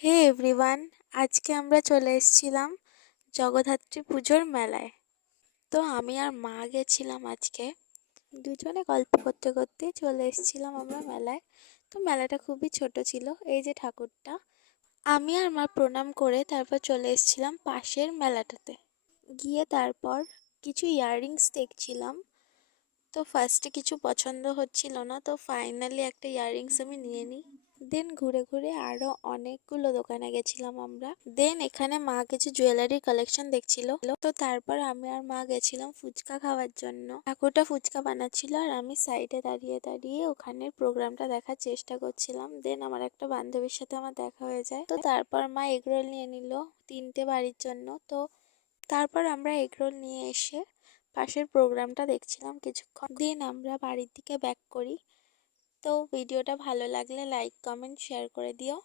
হে everyone, আজকে আমরা চলে এসেছিলাম জগদ্ধাত্রী পুজোর মেলায়। তো আমি আর মা গেছিলাম আজকে, দুজনে গল্প করতে করতে চলে এসেছিলাম আমরা মেলায়। তো মেলাটা খুবই ছোট ছিল। এই যে ঠাকুরটা, আমি আর মা প্রণাম করে তারপর চলে এসেছিলাম পাশের মেলাটাতে। গিয়ে তারপর কিছু ইয়াররিংস দেখছিলাম। তো ফার্স্টে কিছু পছন্দ হচ্ছিল না, তো ফাইনালি একটা ইয়াররিংস আমি নিয়ে নিই। দেন ঘুরে ঘুরে আরো অনেকগুলো দোকানে গেছিলাম আমরা। দেন এখানে মা কিছু জুয়েলারি কালেকশন দেখছিল। তো তারপর আমি আর মা গেছিলাম ফুচকা খাওয়ার জন্য। ঠাকুরটা ফুচকা বানাচ্ছিল আর আমি সাইডে দাঁড়িয়ে দাঁড়িয়ে ওখানের প্রোগ্রামটা দেখার চেষ্টা করছিলাম। দেন আমার একটা বান্ধবীর সাথে আমার দেখা হয়ে যায়। তো তারপর মা এগরোল নিয়ে নিল 3টে বাড়ির জন্য। তো তারপর আমরা এগরোল নিয়ে এসে পাশের প্রোগ্রামটা দেখছিলাম কিছুক্ষণ। দেন আমরা বাড়ির দিকে ব্যাক করি। তো ভিডিওটা ভালো লাগলে লাইক কমেন্ট শেয়ার করে দিও।